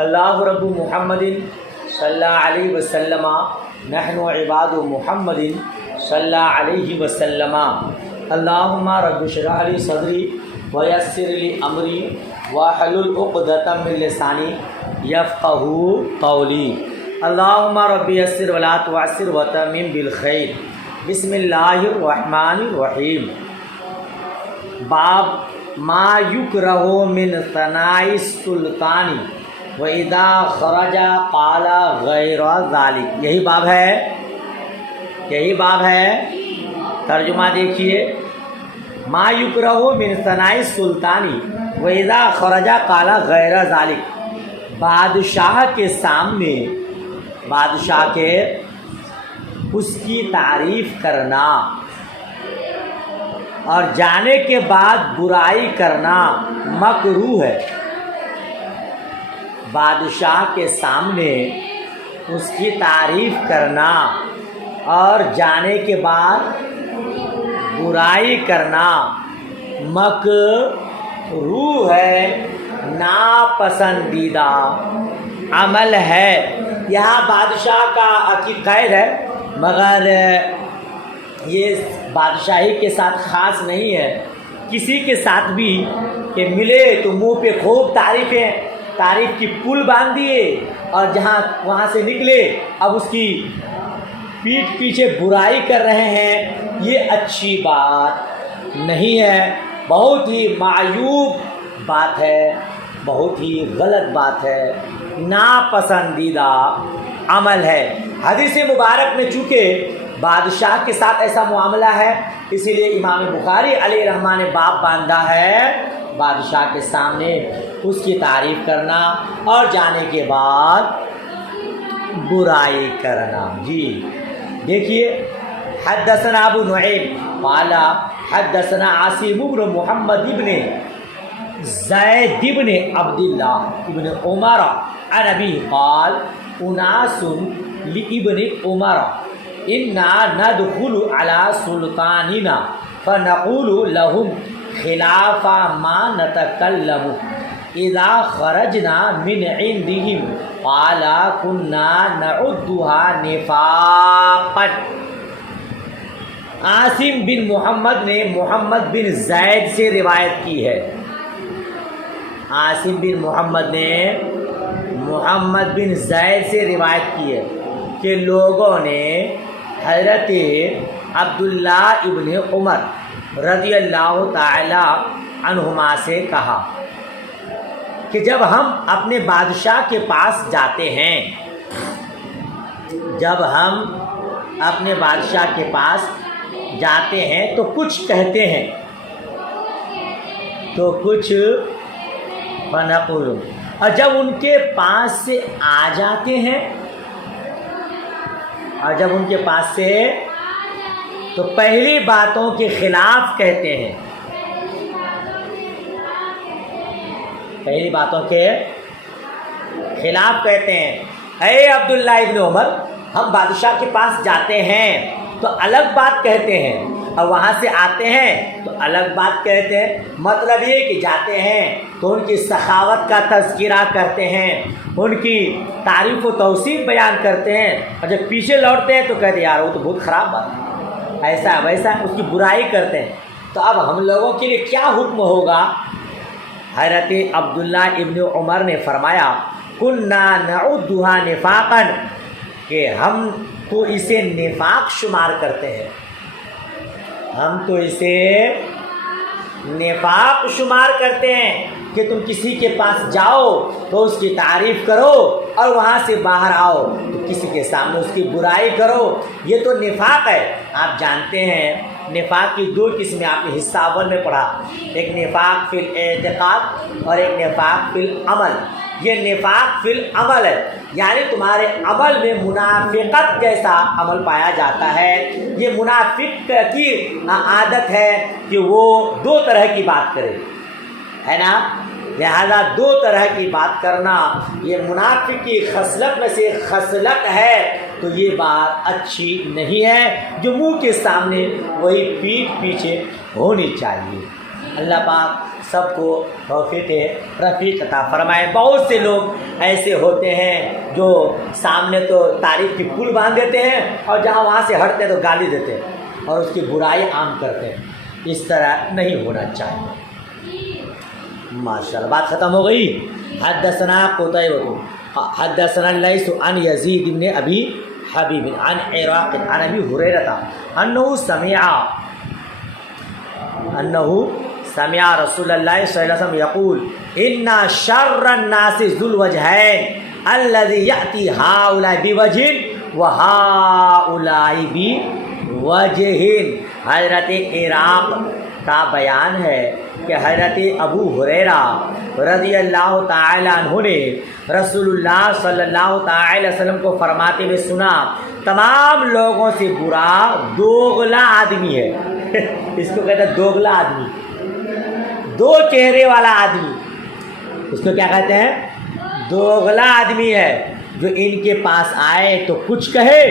اللہ رب محمد صلی اللہ علیہ وسلم نحن عباد محمد صلی اللہ علیہ وسلم اللہم رب اشرح لی صدری ویسر لی امری واحلل عقدۃ من لسانی یفقہوا قولی اللہم رب یسر ولا تعسر وتمم بالخیر بسم اللہ الرحمن الرحیم باب ما یکرہ من ثناء السلطان وَإِذَا خَرَجَ قَالَ غَيْرَ ذَلِكَ، یہی باب ہے۔ ترجمہ دیکھیے، ما یکرہ من ثناء السلطان وَإِذَا خَرَجَ قَالَ غَيْرَ ذَلِكَ، بادشاہ کے سامنے اس کی تعریف کرنا اور جانے کے بعد برائی کرنا مکروہ ہے۔ بادشاہ کے سامنے اس کی تعریف کرنا اور جانے کے بعد برائی کرنا مکروہ ہے، ناپسندیدہ عمل ہے۔ یہاں بادشاہ کا عقید قید ہے، مگر یہ بادشاہی کے ساتھ خاص نہیں ہے، کسی کے ساتھ بھی کہ ملے تو منہ پہ خوب تعریف کی پل باندھ دیے اور وہاں سے نکلے اب اس کی پیٹھ پیچھے برائی کر رہے ہیں، یہ اچھی بات نہیں ہے، بہت ہی معیوب بات ہے، بہت ہی غلط بات ہے، ناپسندیدہ عمل ہے۔ حدیث مبارک میں چونکہ بادشاہ کے ساتھ ایسا معاملہ ہے، اسی لیے امام بخاری علیہ رحمہ نے باب باندھا ہے بادشاہ کے سامنے اس کی تعریف کرنا اور جانے کے بعد برائی کرنا۔ جی دیکھیے، حدثنا ابو نعیم قال حدثنا عاصم بن محمد بن زید بن عبداللہ ابن عمر عن ابی قال اناس لابن عمر انا ندخل على سلطاننا فنقول لهم خلاف ما نتکلم اذا خرجنا من عندهم قال كنا نعدها نفاقا۔ عاصم بن محمد نے محمد بن زید سے روایت کی ہے، عاصم بن محمد نے محمد بن زید سے روایت کی ہے کہ لوگوں نے حضرت عبداللہ ابن عمر رضی اللہ تعالی عنہما سے کہا کہ جب ہم اپنے بادشاہ کے پاس جاتے ہیں تو کچھ کہتے ہیں تو کچھ فنقول، اور جب ان کے پاس سے آ جاتے ہیں تو پہلی باتوں کے خلاف کہتے ہیں، اے عبداللہ ابن عمر، ہم بادشاہ کے پاس جاتے ہیں تو الگ بات کہتے ہیں اور وہاں سے آتے ہیں تو الگ بات کہتے ہیں۔ مطلب یہ کہ جاتے ہیں تو ان کی سخاوت کا تذکرہ کرتے ہیں، ان کی تعریف و توصیف بیان کرتے ہیں، اور جب پیچھے لوٹتے ہیں تو کہتے ہیں یار وہ تو بہت خراب بات ہے، ایسا ویسا، اس کی برائی کرتے ہیں۔ تو اب ہم لوگوں کے لیے کیا حکم ہوگا؟ حضرت عبداللہ ابن عمر نے فرمایا کنا نعدھا نفاقا، کہ ہم تو اسے نفاق شمار کرتے ہیں، کہ تم کسی کے پاس جاؤ تو اس کی تعریف کرو اور وہاں سے باہر آؤ تو کسی کے سامنے اس کی برائی کرو، یہ تو نفاق ہے۔ آپ جانتے ہیں نفاق کی دو قسمیں، آپ نے حصہ اول میں پڑھا، ایک نفاق فی الاعتقاد اور ایک نفاق فی العمل۔ یہ نفاق فی العمل ہے، یعنی تمہارے عمل میں منافقت جیسا عمل پایا جاتا ہے۔ یہ منافق کی عادت ہے کہ وہ دو طرح کی بات کرے، ہے نا، لہذا دو طرح کی بات کرنا یہ منافق کی خصلت میں سے خصلت ہے، تو یہ بات اچھی نہیں ہے، جو منہ کے سامنے وہی پیٹھ پیچھے ہونی چاہیے۔ اللہ پاک سب کو توفیق رفیق عطا فرمائے۔ بہت سے لوگ ایسے ہوتے ہیں جو سامنے تو تعریف کی پل باندھ دیتے ہیں اور جہاں وہاں سے ہٹتے ہیں تو گالی دیتے ہیں اور اس کی برائی عام کرتے ہیں۔ اس طرح نہیں ہونا چاہیے۔ ماشاءاللہ بات ختم ہو گئی۔ حدثنا قتيبة حدثنا الليث عن يزيد بن ابي حبيب عن عراق عن ابي هريره انه سمع رسول الله صلى الله عليه وسلم يقول ان شر الناس ذو الوجهين الذي ياتي هؤلاء بوجه وهؤلاء بوجه۔ حضرت عراق کا بیان ہے کہ حضرت ابو ہریرہ رضی اللہ تعالی عنہ نے رسول اللہ صلی اللہ تعالی وسلم کو فرماتے ہوئے سنا، تمام لوگوں سے برا دوغلا آدمی ہے۔ اس کو کہتے ہیں دوغلا آدمی، دو چہرے والا آدمی۔ اس کو کیا کہتے ہیں؟ دوغلا آدمی ہے، جو ان کے پاس آئے تو کچھ کہے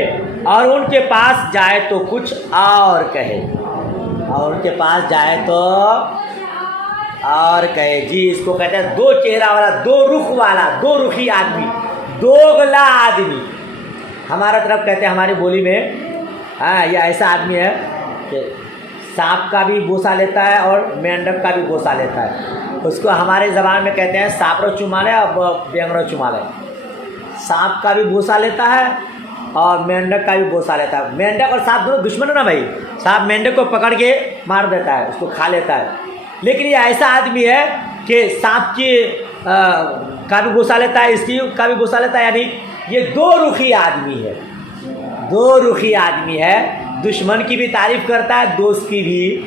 اور ان کے پاس جائے تو کچھ اور کہے، اور ان کے پاس جائے تو اور کہے۔ جی اس کو کہتے ہیں دو چہرہ والا، دو رخ والا، دو رخی آدمی، دوغلا آدمی۔ ہمارا طرف کہتے ہیں ہماری بولی میں، ہاں یہ ایسا آدمی ہے کہ سانپ کا بھی بوسہ لیتا ہے اور مینڈک کا بھی بوسہ لیتا ہے۔ اس کو ہمارے زبان میں کہتے ہیں سانپ رو چمالے اور بینگڑو چمالے۔ سانپ کا بھی بوسہ لیتا ہے اور مینڈک کا بھی بوسہ لیتا ہے۔ مینڈک اور سانپ دونوں دشمن ہے نا بھائی، سانپ مینڈک کو پکڑ کے مار دیتا ہے، اس کو کھا لیتا ہے، لیکن یہ ایسا آدمی ہے کہ سانپ کی کا بھی بوسہ لیتا ہے، اس کی کا بھی بوسہ لیتا ہے، یعنی یہ دو رخی آدمی ہے، دو رخی آدمی ہے۔ دشمن کی بھی تعریف کرتا ہے، دوست کی بھی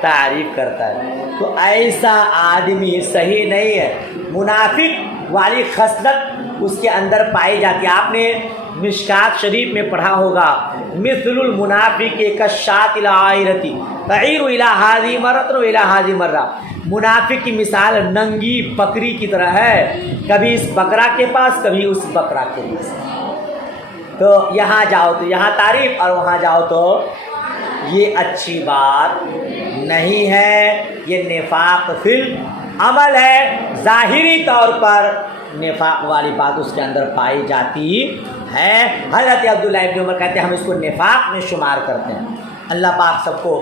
تعریف کرتا ہے۔ تو ایسا آدمی صحیح نہیں ہے، منافق والی خصلت اس کے اندر پائی جاتی ہے۔ آپ نے مشکات شریف میں پڑھا ہوگا، مثل المنافق کالشاة العائرۃ تعیر الی ھذہ مرۃ و الی ھذہ مرۃ۔ منافق کی مثال ننگی بکری کی طرح ہے، کبھی اس بکرا کے پاس کبھی اس بکرا کے پاس۔ تو یہاں جاؤ تو یہاں تعریف اور وہاں جاؤ تو یہ اچھی بات نہیں ہے، یہ نفاق فی العمل ہے۔ ظاہری طور پر نفاق والی بات اس کے اندر پائی جاتی ہے۔ حضرت عبداللہ ابن عمر کہتے ہیں ہم اس کو نفاق میں شمار کرتے ہیں۔ اللہ پاک سب کو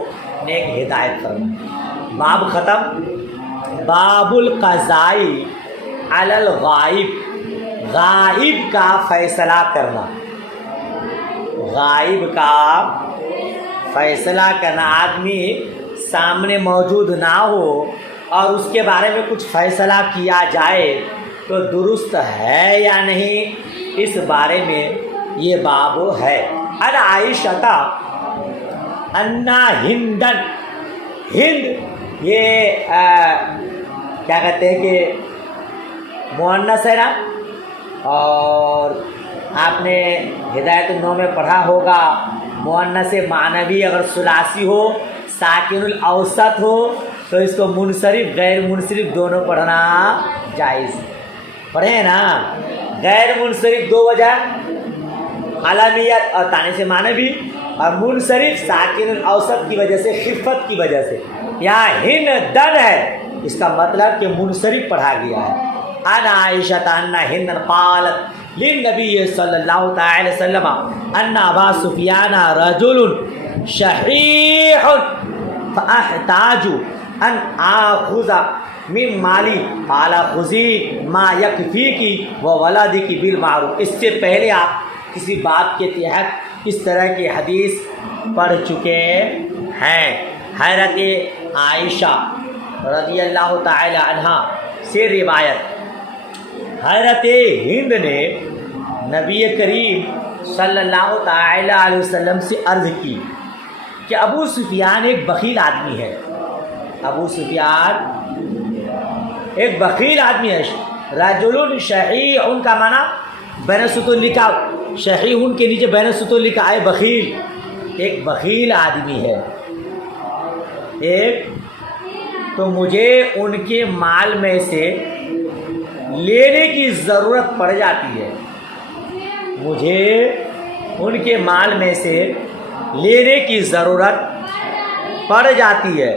نیک ہدایت فرمائے۔ باب ختم۔ باب القضاء علی الغائب، غائب کا فیصلہ کرنا، غائب کا فیصلہ کرنا۔ آدمی سامنے موجود نہ ہو اور اس کے بارے میں کچھ فیصلہ کیا جائے تو درست ہے یا نہیں، اس بارے میں یہ باب ہے۔ ان عائشہ ان ہندن، ہند یہ کیا کہتے ہیں کہ مؤنث ہے نا، اور آپ نے ہدایت النو میں پڑھا ہوگا مؤنث معنوی اگر ثلاثی ہو، ساکن الاوسط ہو تو اس کو منصرف غیر منصرف دونوں پڑھنا جائز۔ پڑھیں نا، غیر منصرف دو وجہ، عالمیت اور تانیث معنوی، اور منصرف ساکن الاوسط کی وجہ سے، خفت کی وجہ سے۔ یہاں ہندن ہے، اس کا مطلب کہ منصرف پڑھا گیا ہے۔ ان عائشہ ان ہندن قالت للنبی صلی اللہ تعالی وسلم ان ابا سفیان رجل شحیح فاحتاج ان آخذ من مالی قال خذی ما یکفیکی وولدکی بالمعروف۔ اس سے پہلے آپ کسی بات کے تحت اس طرح کی حدیث پڑھ چکے ہیں۔ حضرت عائشہ رضی اللہ تعالی عنہ سے روایت، حضرت ہند نے نبی کریم صلی اللہ تعالی علیہ وسلم سے عرض کی کہ ابو سفیان ایک بخیل آدمی ہے۔ ابو سفیان ایک بخیل آدمی ہے۔ رجل شحیح، ان کا معنی بین ستون لکھا، شحیح ان کے نیچے بین ستون لکھا ہے بخیل، ایک بخیل آدمی ہے۔ ایک تو مجھے ان کے مال میں سے لینے کی ضرورت پڑ جاتی ہے، مجھے ان کے مال میں سے لینے کی ضرورت پڑ جاتی ہے،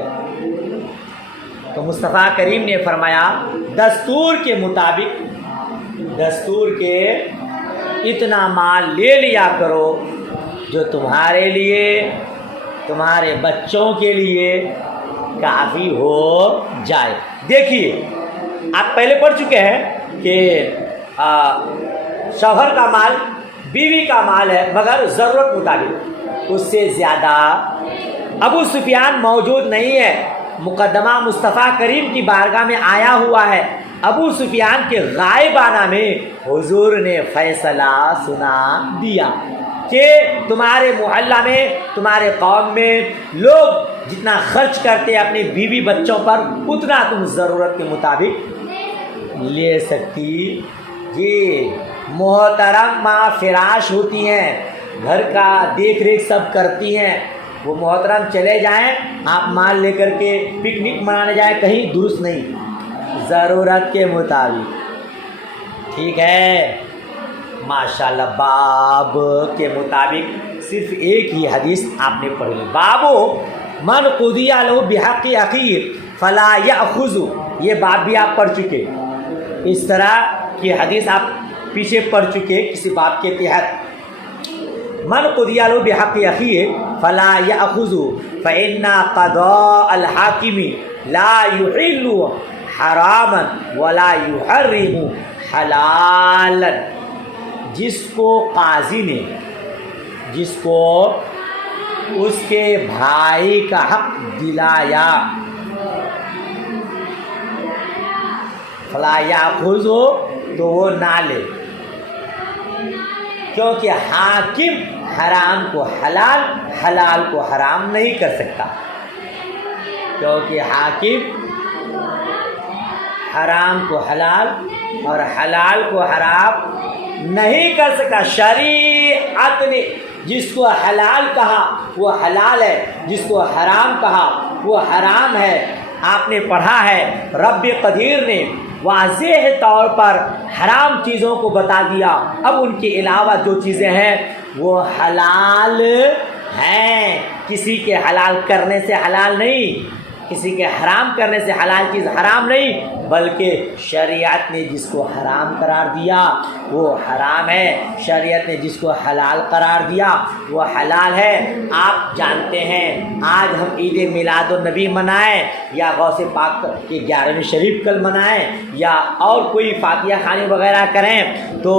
تو مصطفیٰ کریم نے فرمایا دستور کے مطابق، دستور کے اتنا مال لے لیا کرو جو تمہارے لیے، تمہارے بچوں کے لیے کافی ہو جائے۔ دیکھیے آپ پہلے پڑھ چکے ہیں کہ شوہر کا مال بیوی کا مال ہے مگر ضرورت مطابق، اس سے زیادہ۔ ابو سفیان موجود نہیں ہے، مقدمہ مصطفیٰ کریم کی بارگاہ میں آیا ہوا ہے۔ ابو سفیان کے غائبانہ میں حضور نے فیصلہ سنا دیا کہ تمہارے محلہ میں، تمہارے قوم میں لوگ جتنا خرچ کرتے اپنے بیوی بچوں پر اتنا تم ضرورت کے مطابق لے سکتی۔ جی محترم ماں فراش ہوتی ہیں، گھر کا دیکھ ریکھ سب کرتی ہیں، وہ محترم چلے جائیں، آپ مال لے کر کے پکنک منانے جائیں کہیں، درست نہیں، ضرورت کے مطابق، ٹھیک ہے۔ ماشاءاللہ باب کے مطابق صرف ایک ہی حدیث آپ نے پڑھی، بابو من قضی لہ بحق اخیہ فلا یأخذ، یہ باب بھی آپ پڑھ چکے، اس طرح کی حدیث آپ پیچھے پڑھ چکے کسی باب کے تحت۔ من قضی لہ بحق اخیہ فلا یأخذ فإن قضاء الحاکم لا یحل حراما ولا یحرم حلالا، جس کو قاضی نے، جس کو اس کے بھائی کا حق دلایا، فلا یاخذ، تو وہ نہ لے، کیونکہ حاکم حرام کو حلال، حلال کو حرام نہیں کر سکتا، کیونکہ حاکم حرام کو حلال اور حلال کو حرام نہیں کر سکتا۔ شریعت نے جس کو حلال کہا وہ حلال ہے، جس کو حرام کہا وہ حرام ہے۔ آپ نے پڑھا ہے رب قدیر نے واضح طور پر حرام چیزوں کو بتا دیا، اب ان کے علاوہ جو چیزیں ہیں وہ حلال ہیں، کسی کے حلال کرنے سے حلال نہیں، کسی کے حرام کرنے سے حلال چیز حرام نہیں، بلکہ شریعت نے جس کو حرام قرار دیا وہ حرام ہے، شریعت نے جس کو حلال قرار دیا وہ حلال ہے۔ آپ جانتے ہیں آج ہم عید میلاد النبی منائیں یا غوث پاک کے 11ویں شریف کل منائیں یا اور کوئی فاتحہ خوانی وغیرہ کریں تو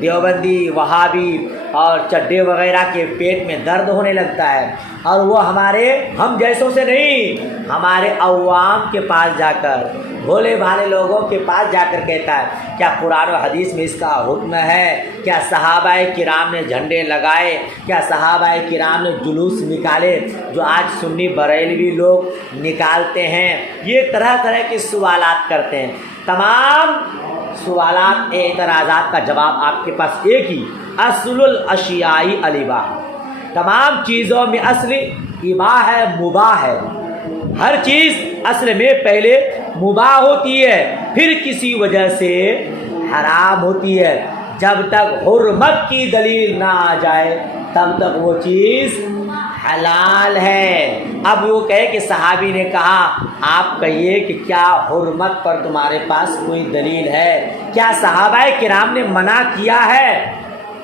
دیوبندی، وہابی اور چڈے وغیرہ کے پیٹ میں درد ہونے لگتا ہے، اور وہ ہمارے ہم جیسوں سے نہیں، ہمارے عوام کے پاس جا کر، بھولے بھالے لوگوں کے پاس جا کر کہتا ہے کیا قرآن و حدیث میں اس کا حکم ہے؟ کیا صحابہ کرام نے جھنڈے لگائے؟ کیا صحابہ کرام نے جلوس نکالے جو آج سنی بریلوی لوگ نکالتے ہیں؟ یہ طرح طرح کے سوالات کرتے ہیں۔ تمام سوالات اعتراضات کا جواب آپ کے پاس ایک ہی، اصل الاشیاء الاباحہ، تمام چیزوں میں اصل اباحہ ہے، مباح ہے۔ ہر چیز اصل میں پہلے مباح ہوتی ہے پھر کسی وجہ سے حرام ہوتی ہے، جب تک حرمت کی دلیل نہ آ جائے تب تک وہ چیز حلال ہے۔ اب وہ کہے کہ صحابی نے کہا، آپ کہیے کہ کیا حرمت پر تمہارے پاس کوئی دلیل ہے؟ کیا صحابہ کرام نے منع کیا ہے؟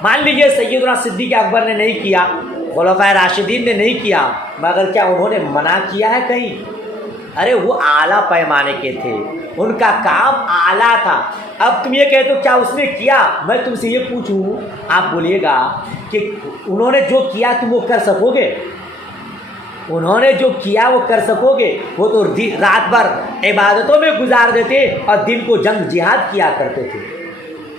مان لیجئے سیدنا صدیق اکبر نے نہیں کیا، خلفائے راشدین نے نہیں کیا، مگر کیا انہوں نے منع کیا ہے کہیں؟ ارے وہ اعلیٰ پیمانے کے تھے، ان کا کام اعلیٰ تھا۔ اب تم یہ کہتے ہو کیا اس نے کیا؟ میں تم سے یہ پوچھوں، آپ بولیے گا کہ انہوں نے جو کیا تم وہ کر سکو گے؟ انہوں نے جو کیا وہ کر سکو گے؟ وہ تو رات بھر عبادتوں میں گزار دیتے اور دن کو جنگ جہاد کیا کرتے تھے۔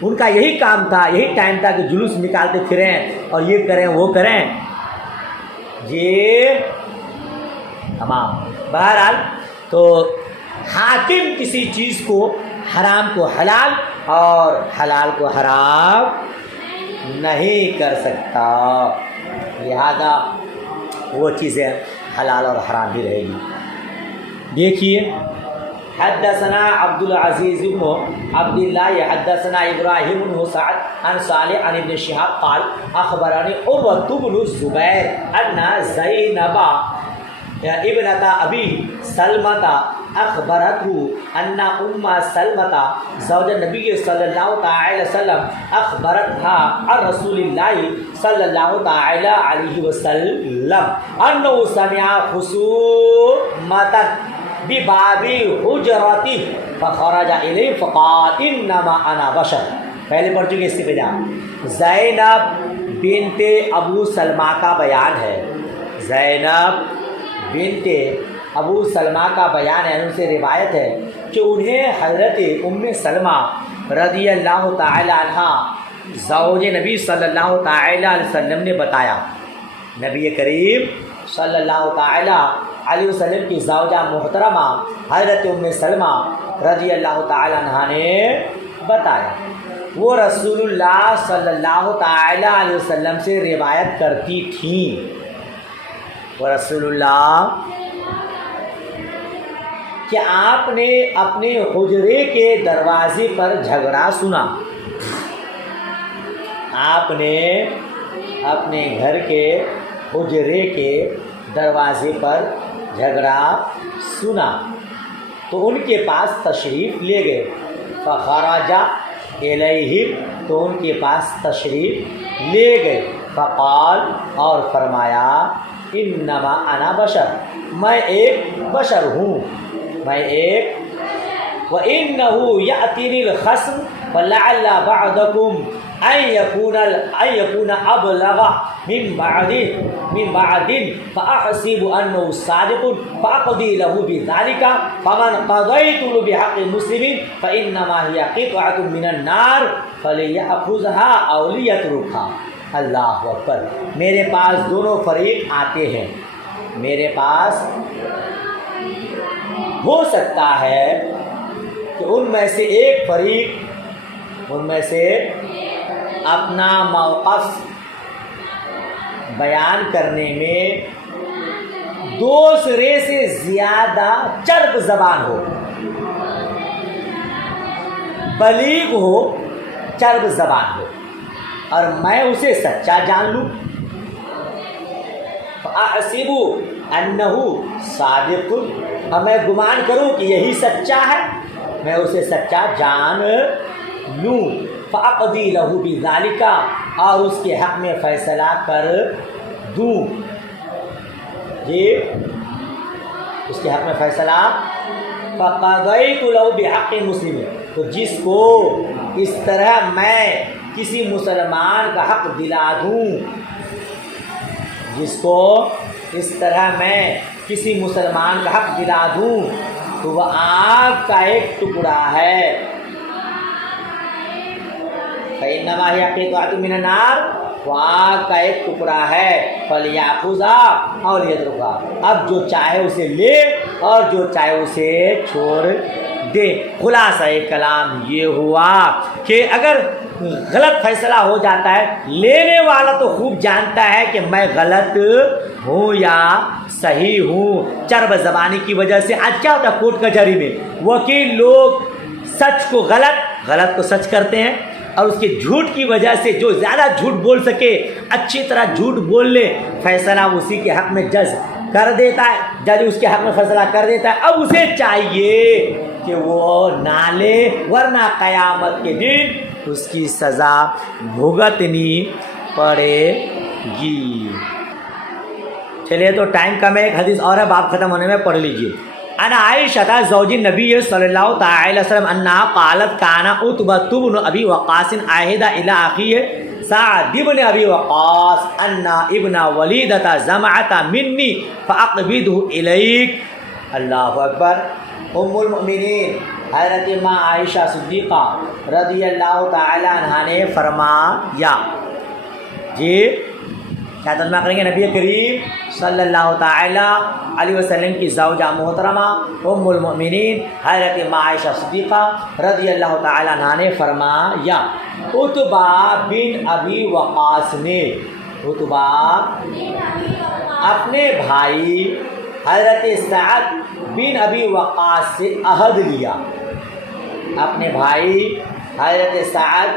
ان کا یہی کام تھا، یہی ٹائم تھا کہ جلوس نکالتے پھریں اور یہ کریں وہ کریں۔ یہ تمام بہرحال تو حاکم کسی چیز کو، حرام کو حلال اور حلال کو حرام نہیں کر سکتا، لہذا وہ چیزیں حلال اور حرام بھی رہے گی۔ دیکھیے حدثنا عبد العزیز بن عبد الله حدثنا ابراہیم بن سعد عن صالح عن ابن شهاب قال اخبرني عروة بن الزبير ان زینب ابنۃ ابی سلمۃ اخبرته ان ام سلمۃ زوج النبی صلی اللہ تعالی وسلم اخبرتها عن رسول اللہ صلی اللہ تعالی علیہ وسلم انه سمع خصومۃ بباب حجرته فخرج الیہ فقال انما انا بشر. پہلے پڑھ چکے اس سے پہلے زینب بنت ابو سلمہ کا بیان ہے. زینب بنت ابو سلمہ کا بیان ہے، ان سے روایت ہے کہ انہیں حضرت ام سلمہ رضی اللہ تعالی عنہ زوج نبی صلی اللہ تعالی علیہ وسلم نے بتایا. نبی کریم صلی اللہ تعالی علیہ وسلم کی زوجہ محترمہ حضرت ام سلمہ رضی اللہ تعالی عنہ نے بتایا. وہ رسول اللہ صلی اللہ تعالی علیہ وسلم سے روایت کرتی تھیں. وہ رسول اللہ کہ آپ نے اپنے حجرے کے دروازے پر جھگڑا سنا. آپ نے اپنے گھر کے حجرے کے دروازے پر جھگڑا سنا تو ان کے پاس تشریف لے گئے. فخرج الیہم تو ان کے پاس تشریف لے گئے. فقال اور فرمایا انما انا بشر میں ایک بشر ہوں. میں ایک وَإِنَّهُ يَأْتِنِي الْخَصْمُ وَلَعَلَّ بَعْضَكُمْ أَن يَكُونَ أَبْلَغَ مِنْ بَعْدٍ فَأَحْسِبُ أَنَّهُ صَادِقٌ فَأَقْضِي لَهُ بِذَلِكَ فَمَنْ قَضَيْتُ لَهُ بِحَقِّ مُسْلِمٍ فَإِنَّمَا هِيَ قِطْعَةٌ مِنَ النَّارِ فَلْيَأْخُذْهَا أَوْ لِيَتْرُكْهَا. اللہ اکبر. میرے پاس دونوں فریق آتے ہیں. میرے پاس ہو سکتا ہے کہ ان میں سے ایک فریق ان میں سے اپنا موقف بیان کرنے میں دوسرے سے زیادہ چرب زبان ہو، بلیغ ہو، چرب زبان ہو، اور میں اسے سچا جان لوں. فَأَحْسِبُ أَنَّهُ صَادِقٌ اور میں گمان کروں کہ یہی سچا ہے، میں اسے سچا جان لوں. فَأَقْضِي لَهُ بِذَلِكَ اور اس کے حق میں فیصلہ کر دوں. یہ اس کے حق میں فیصلہ فَقَضَيْتُ لَهُ بِحَقِّ مُسْلِمٍ تو جس کو اس طرح میں کسی مسلمان کا حق دلا دوں، جس کو اس طرح میں کسی مسلمان کا حق دلا دوں تو وہ آگ کا ایک ٹکڑا ہے. فإنما هي قطعة من النار وہ آگ کا ایک ٹکڑا ہے. فَلْيَأْخُذْهَا أَوْ لِيَتْرُكْهَا اب جو چاہے اسے لے اور جو چاہے اسے چھوڑ دے. خلاصہ کلام یہ ہوا کہ اگر غلط فیصلہ ہو جاتا ہے، لینے والا تو خوب جانتا ہے کہ میں غلط ہوں یا صحیح ہوں. چرب زبانی کی وجہ سے آج کیا ہوتا ہے کورٹ کچہری میں، وکیل لوگ سچ کو غلط کو سچ کرتے ہیں، اور اس کے جھوٹ کی وجہ سے جو زیادہ جھوٹ بول سکے اچھی طرح جھوٹ بول لے، فیصلہ اسی کے حق میں جج کر دیتا ہے، جج اس کے حق میں فیصلہ کر دیتا ہے. اب اسے چاہیے کہ وہ نہ لے، ورنہ قیامت کے دن اس کی سزا بھگتنی پڑے گی. چلیے تو ٹائم کم ہے، ایک حدیث اور ہے، باب ختم ہونے میں پڑھ لیجیے. انا عائشہ زوج النبی صلی اللہ تعالی وسلم انہا قالت کان عتبۃ بن ابی وقاص عہد الی اخیہ سعد بن ابی وقاص ان ابن ولیدۃ زمعت منی فاقبضہ الیک. اللہ اکبر. ام المؤمنین حضرت ماں عائشہ صدیقہ رضی اللہ تعالی عنہ نے فرمایا، جی کیا ترجمہ کریں گے؟ نبی کریم صلی اللہ تعالی علیہ وسلم کی زوجہ محترمہ ام المؤمنین حضرت ماں عائشہ صدیقہ رضی اللہ تعالی عنہ نے فرمایا، عتبہ بن ابی وقاص نے عتبہ اپنے بھائی حضرت سعد بن ابی وقاص سے عہد لیا. اپنے بھائی حضرت سعد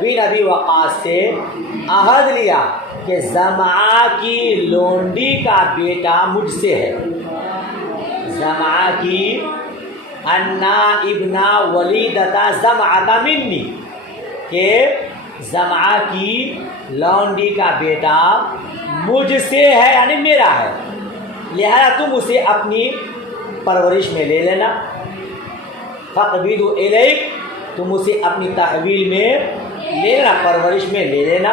بن ابی وقاص سے عہد لیا کہ زمعہ کی لونڈی کا بیٹا مجھ سے ہے. زمعہ کی انا ابنا ولیدتا زمعہ منی کہ زمعہ کی لونڈی کا بیٹا مجھ سے ہے یعنی میرا ہے، لہذا تم اسے اپنی پرورش میں لے لینا، فقبض الیک تم اسے اپنی تحویل میں لے لینا، پرورش میں لے لینا۔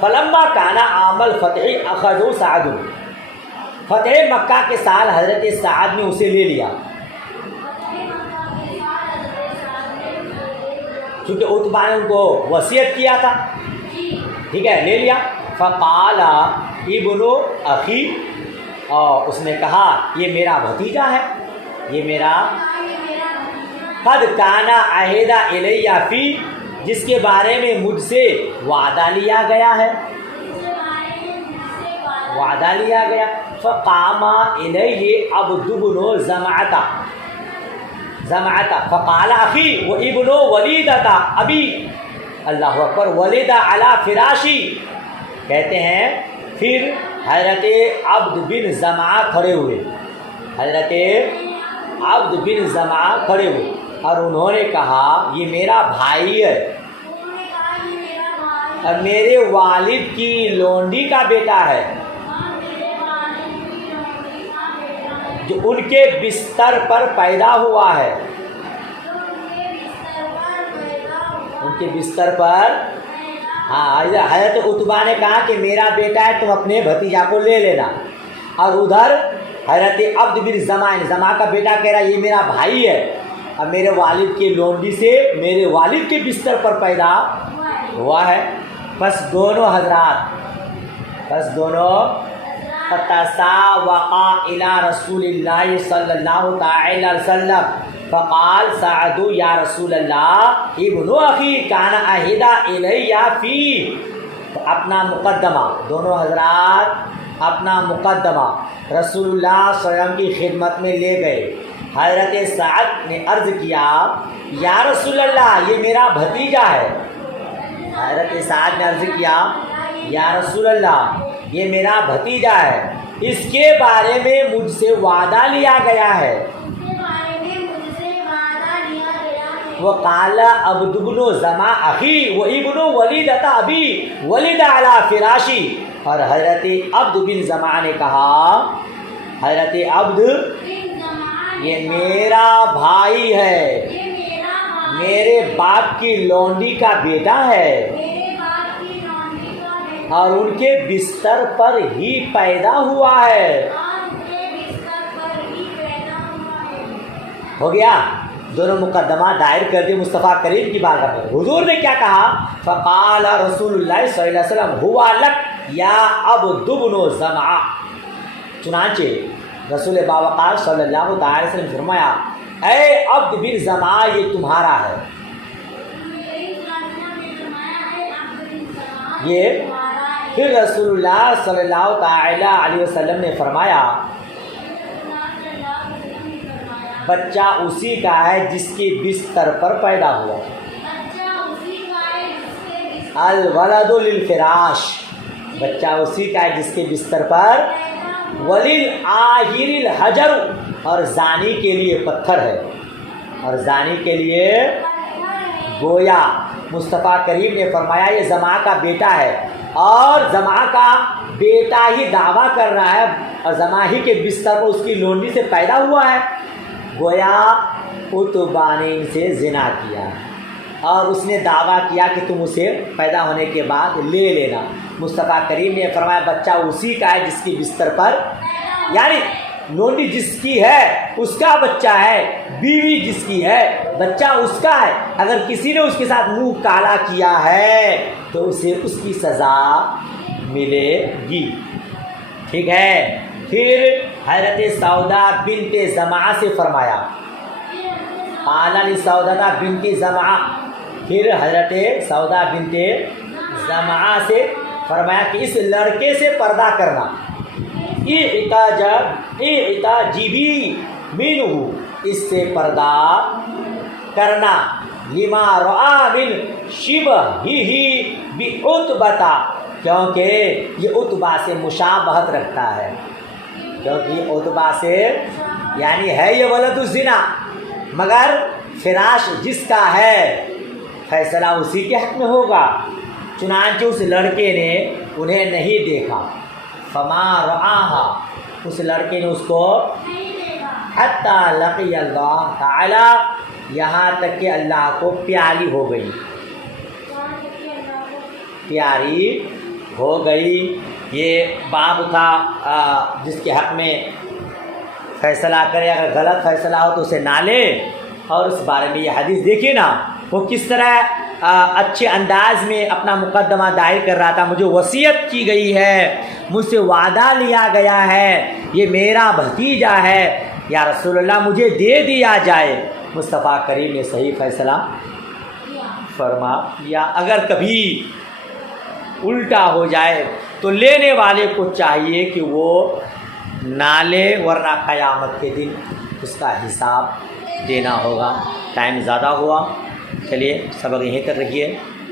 فلما کان عام الفتح اخذوا سعد، فتح مکہ کے سال حضرت سعد نے اسے لے لیا، چونکہ عتبہ نے ان کو وصیت کیا تھا، ٹھیک ہے، لے لیا۔ فقال ابن اخی، اور اس نے کہا یہ میرا بھتیجا ہے، یہ میرا قد کان عہد الی فی، جس کے بارے میں مجھ سے وعدہ لیا گیا ہے، وعدہ لیا گیا۔ فقام الیہ عبد بن زمعہ فقال اخی و ابن ولیدتا ابی، اللہ اکبر، ولد علی فراشی، کہتے ہیں پھر حضرت عبد بن زمعہ کھڑے ہوئے، حضرت عبد بن زمعہ کھڑے ہوئے اور انہوں نے کہا یہ میرا بھائی ہے اور میرے والد کی لونڈی کا بیٹا ہے، جو ان کے بستر پر پیدا ہوا ہے، ان کے بستر پر۔ ہاں، حضرت عتبہ نے کہا کہ میرا بیٹا ہے، تم اپنے بھتیجا کو لے لینا، اور ادھر حضرت عبد بن زمعہ کا بیٹا کہہ رہا یہ میرا بھائی ہے اور میرے والد کی لونڈی سے میرے والد کے بستر پر پیدا ہوا ہے۔ بس دونوں فتساوقا الی رسول اللہ صلی اللہ تعالی علیہ وسلم فقال سعد یا رسول اللہ ابن اخی کان عہد الی فی، اپنا مقدمہ، دونوں حضرات اپنا مقدمہ رسول اللہ صلی اللہ علیہ وسلم کی خدمت میں لے گئے۔ حضرت سعد نے عرض کیا یا رسول اللہ یہ میرا بھتیجا ہے، حضرت سعد نے عرض کیا یا رسول اللہ یہ میرا بھتیجا ہے، اس کے بارے میں مجھ سے وعدہ لیا گیا ہے۔ وقال عبد بن زمعہ اخی و ابن ولیدتا ابی ولد علی فراشی، اور حضرت عبد بن زمعہ نے کہا حضرت عبد یہ میرا بھائی ہے، میرے باپ کی لونڈی کا بیٹا ہے اور ان کے بستر پر ہی پیدا ہوا ہے۔ ہو گیا، دونوں مقدمہ دائر کر دے مصطفیٰ کریم کی بارگاہ میں۔ حضور نے کیا کہا؟ فقال رسول اللہ صلی اللہ علیہ وسلم ہوا لک یا عبد بن زمعہ، چنانچہ رسول باوقار صلی اللہ تعالی وسلم نے فرمایا اے عبد بن زمعہ یہ تمہارا ہے۔ یہ پھر رسول اللہ صلی اللہ تعالی علیہ وسلم نے فرمایا بچہ اسی کا ہے جس کے بستر پر پیدا ہوا، الولد للفراش، بچہ اسی کا ہے جس کے بستر پر، وللعاہر الحجر، اور زانی کے لیے پتھر ہے، اور زانی کے لیے گویا مصطفیٰ کریم نے فرمایا یہ زمعہ کا بیٹا ہے، اور زمعہ کا بیٹا ہی دعویٰ کر رہا ہے اور زمعہ ہی کے بستر پر اس کی لونڈی سے پیدا ہوا ہے، گویا عتبہ نے ان سے زنا کیا اور اس نے دعویٰ کیا کہ تم اسے پیدا ہونے کے بعد لے لینا۔ مصطفیٰ کریم نے فرمایا بچہ اسی کا ہے جس کی بستر پر، یعنی لونڈی جس کی ہے اس کا بچہ ہے، بیوی جس کی ہے بچہ اس کا ہے، اگر کسی نے اس کے ساتھ منہ کالا کیا ہے تو اسے اس کی سزا ملے گی، ٹھیک ہے۔ پھر حضرت سودا بنت زمعہ سے فرمایا قال لسودہ بنت زمعہ، پھر حضرت سودا بنت زمعہ سے فرمایا کہ اس لڑکے سے پردہ کرنا، اعتجبی منہ، اس سے پردہ کرنا، لما رأى من شبہہ بعتبہ، کیونکہ یہ عتبہ سے مشابہت رکھتا ہے، کیونکہ عتبہ سے یعنی ہے یہ ولد الزنا، مگر فراش جس کا ہے فیصلہ اسی کے حق میں ہوگا۔ چنانچہ اس لڑکے نے انہیں نہیں دیکھا، فما رآہا، اس لڑکے نے اس کو حتیٰ لقی اللہ تعالی، یہاں تک کہ اللہ کو پیاری ہو گئی، پیاری ہو گئی۔ یہ باب تھا جس کے حق میں فیصلہ کرے، اگر غلط فیصلہ ہو تو اسے نہ لے۔ اور اس بارے میں یہ حدیث دیکھیے نا، وہ کس طرح اچھے انداز میں اپنا مقدمہ دائر کر رہا تھا۔ مجھے وصیت کی گئی ہے، مجھ سے وعدہ لیا گیا ہے، یہ میرا بھتیجا ہے، یا رسول اللہ مجھے دے دیا جائے۔ مصطفیٰ کریم نے صحیح فیصلہ فرما یا اگر کبھی الٹا ہو جائے تو لینے والے کو چاہیے کہ وہ نہ لے، ورنہ قیامت کے دن اس کا حساب دینا ہوگا۔ ٹائم زیادہ ہوا، چلیے سبق یہیں تک رکھیے،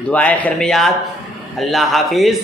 دعائے خیر میں یاد، اللہ حافظ۔